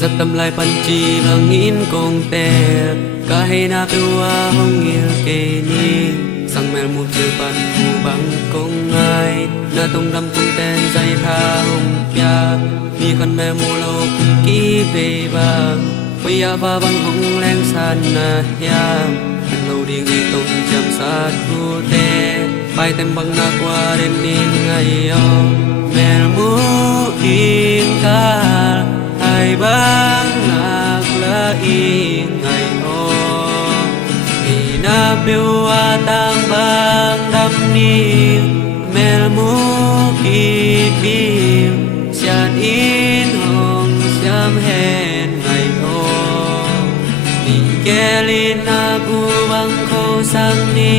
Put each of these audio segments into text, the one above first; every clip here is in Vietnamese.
giấc tâm lại pan chi và nghìn công tè cả hay na tua hong nghil kê ni sang mel mu chiều pan mu bang công ai na tông đâm tung tên dây tha hong pia mi con mel mu lâu kí về bang bây giờ và bang hong leng san na hiam anh lâu đi người tung chăm sát thu tê bay tem bang na qua đêm nín ngày om mel mu in ca hai bang nak la in ngày om thì na biu a tang bang đam ni mel mu ki pim sian in hong siam hen ngày om ni kelin na bu bang khâu sang ni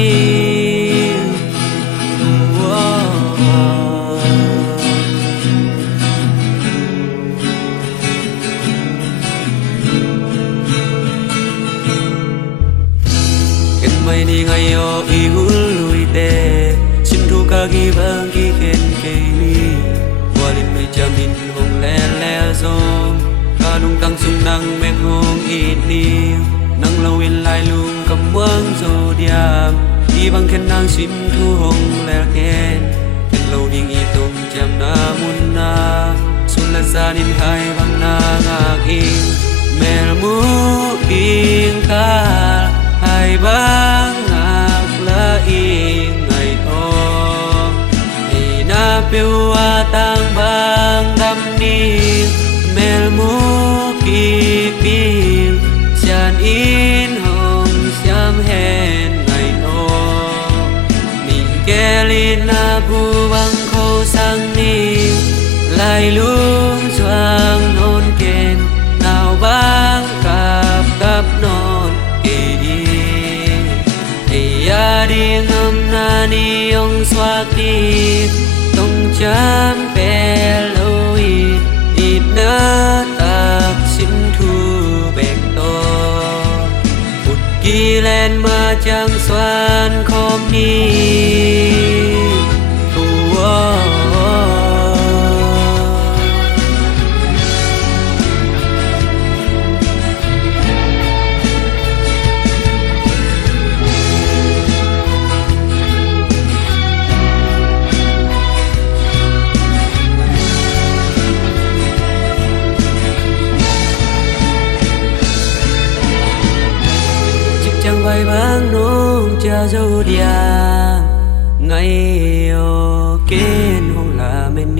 mày đi ngay ở ý hul lui tê xin thu ca ghi vang ghi khen cây ni qua lên nơi cha mình hồng lẻ lẻ rong ca nung tăng sung năng men hồng ít ni năng lâu in lại lung cầm quang rồi diam đi bằng khen năng xin thu hồng lẻ khen khen lâu đi nghi tung chạm na mun na xuân là xa nên hai bằng na ngạc in mel mu in ca hai bang ngạc la in ngày hôm thì na piu a tang bang đam ni mel mu ki pim sian in hong siam hen ngày hôm mi kelin na bu bang khâu sang ni lai lung choang non ken nào bang cặp cặp non ya đi ngâm na ni ông xoa ti tông chám pe lôi ít nơ tạc xin thu bèn to một kỳ lên mà chẳng xoan khom ni chẳng vai bang nông cha dâu dia ngày o ken hong la men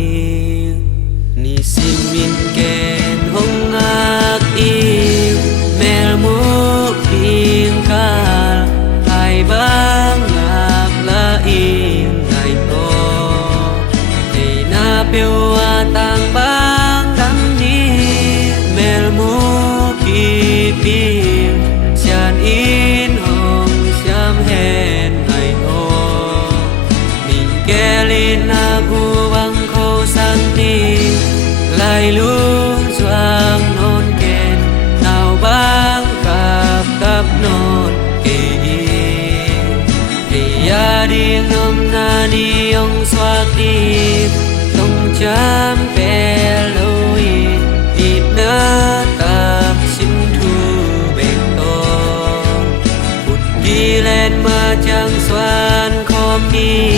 ni sim min ken hong ngak im mel mu in ka hai bang ngak la im ngày o thì na piu a tang bang đam ni mel mu ki pim sian in hong siam hen ngày hôm mi kelin na bu bang khâu sang ni lai lung choang non ken nào bang cặp cặp non kê thì ya đi ngâm na ni ông xoa tim tông chám pe lôi ít nơ tạp xin thu bèn to đi lên mà chẳng xoan khom đi